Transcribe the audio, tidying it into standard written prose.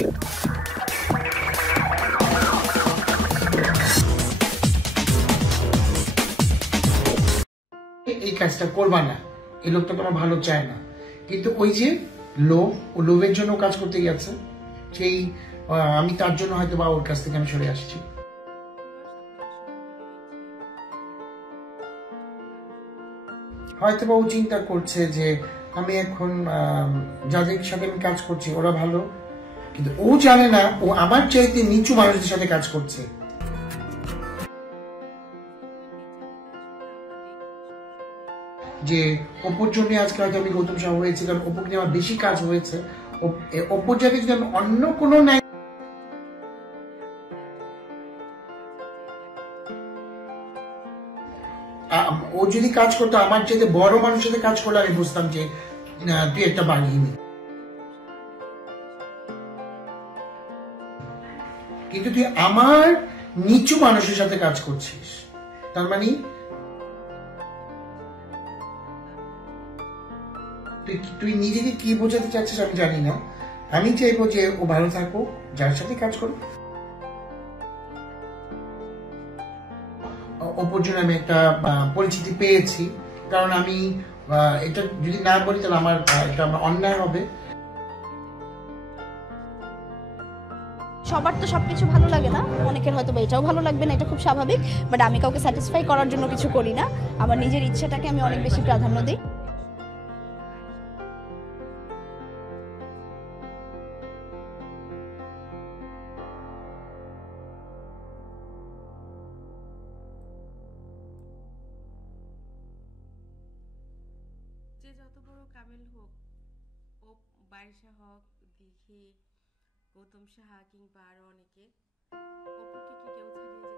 এই কাজটা করবা না, এই লোকটা তোমার ভালো চায় না, কিন্তু ওই যে লোভ, ও লোভের জন্য কাজ করতে গেছে, সেই আমি তার জন্য হয়তো বা ওর কাছ থেকে আমি সরে আসছি। হয়তো বা ও চিন্তা করছে যে আমি এখন যাদের সাথে আমি কাজ করছি ওরা ভালো, কিন্তু ও জানে না ও আমার চাইতে নিচু মানুষদের সাথে কাজ করছে। যে অপুর জন্য আজকে হয়তো আমি গৌতম সাহা হয়েছি, কারণ অপুকে নিয়ে আমার বেশি কাজ হয়েছে। অপুর জায়গায় যদি আমি অন্য কোনো নাই, ও যদি কাজ করতো আমার চাইতে বড় মানুষের সাথে কাজ করলে আমি বুঝতাম যে তুই একটা বানিয়ে নি, কিন্তু তুই আমার নিচু মানুষের সাথে কাজ করছিস, তার মানে তুই নিজেকে কি বোঝাতে চাচ্ছিস আমি জানি না। আমি চাইবো যে ও ভালো থাকুক, যার সাথে কাজ করো। অপুর জন্য আমি একটা পরিচিতি পেয়েছি, কারণ আমি এটা যদি না বলি তাহলে আমার এটা অন্যায় হবে। সবার তো সবকিছু ভালো লাগে না, অনেকের হয়তো এটাও ভালো লাগবে না, এটা খুব স্বাভাবিক। বাট আমি কাউকে স্যাটিসফাই করার জন্য কিছু করি না, আমার নিজের ইচ্ছাটাকে আমি অনেক বেশি প্রাধান্য দিই। যে যত বড় কাবিল হোক, ও বারিশা হক, দিঘি, গৌতম সাহা কিংবা আরো অনেকে, অপুকে কি কেউ ছাড়িয়ে যেতে